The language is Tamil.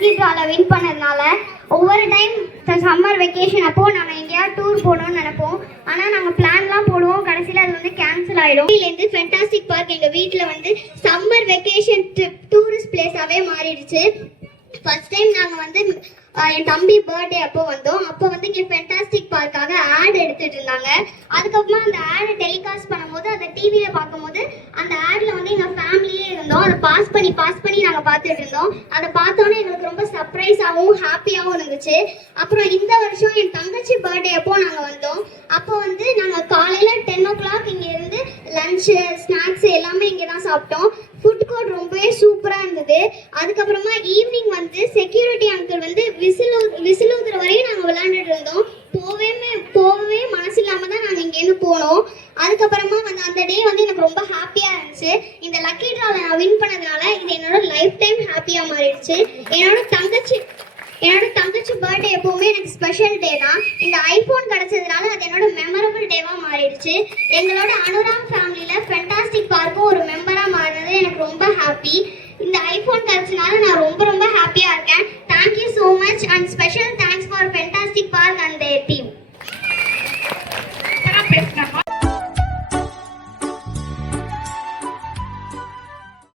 லக்கி ட்ராவில் வின் பண்ணதுனால ஒவ்வொரு டைம் சம்மர் வெக்கேஷன் அப்போது நாங்கள் எங்கேயாவது டூர் போகணும்னு நினைப்போம். ஆனால் நாங்கள் பிளான்லாம் போடுவோம், கடைசியில் அது வந்து கேன்சல் ஆகிடும். இதுலேருந்து ஃபென்டாஸ்டிக் பார்க் எங்கள் வீட்டில் வந்து சம்மர் வெக்கேஷன் டூரிஸ்ட் பிளேஸாகவே மாறிடுச்சு. ஃபர்ஸ்ட் டைம் நாங்கள் வந்து என் தம்பி பர்த்டே அப்போ வந்தோம். அப்போ வந்து இங்கே ஃபென்டாஸ்டிக் பார்க்காக ஆட் எடுத்துகிட்டு இருந்தாங்க. அதுக்கப்புறமா அந்த ஆடை டெலிகாஸ்ட் பண்ணும்போது அதை டிவியில் பார்க்கும்போது அந்த ஆடில் வந்து எங்கள் ஃபேமிலியே இருந்தோம். அதை பாஸ் பண்ணி நாங்கள் பார்த்துட்டு இருந்தோம். அதை பார்த்தோன்னே எங்களுக்கு ரொம்ப சர்ப்ரைஸாகவும் ஹாப்பியாகவும் இருந்துச்சு. அப்புறம் இந்த வருஷம் என் தங்கச்சி பர்த்டே அப்போ நாங்கள் வந்தோம். அப்போ வந்து நாங்கள் காலையில் 10 o'clock இங்கே இருந்து லஞ்சு ஸ்நாக்ஸ் எல்லாமே இங்கே தான் சாப்பிட்டோம். ஃபுட் கோர்ட் ரொம்பவே சூப்பராக இருந்தது. அதுக்கப்புறமா ஈவினிங் வந்து செக்யூரிட்டி அங்கிள் வந்து விசில் ஊதுற வரையும் நாங்கள் விளையாண்டுட்டு இருந்தோம். போகவே மனசு இல்லாமல் தான் நாங்கள் இங்கேருந்து போனோம். அதுக்கப்புறமா வந்து அந்த டே வந்து எனக்கு ரொம்ப ஹாப்பியாக இருந்துச்சு. இந்த லக்கி ட்ராவில் நான் வின் பண்ணதுனால இது என்னோட லைஃப் டைம் ஹாப்பியாக மாறிடுச்சு. என்னோட தங்கச்சி பர்த்டே எப்போவுமே எனக்கு ஸ்பெஷல் டே தான். இந்த ஐஃபோன் கிடச்சதுனால அது என்னோட மெமரபிள் டேவாக மாறிடுச்சு. எங்களோட அனுராம் ஃபேமிலியில் ஃபென்டாஸ்டிக் பார்க்கும் ஒரு மெம்பராக மாறினது எனக்கு ரொம்ப ஹாப்பி. இந்த ஐஃபோன் கிடச்சதுனால நான் ரொம்ப ஹாப்பியாக இருக்கேன். Thank you so much and special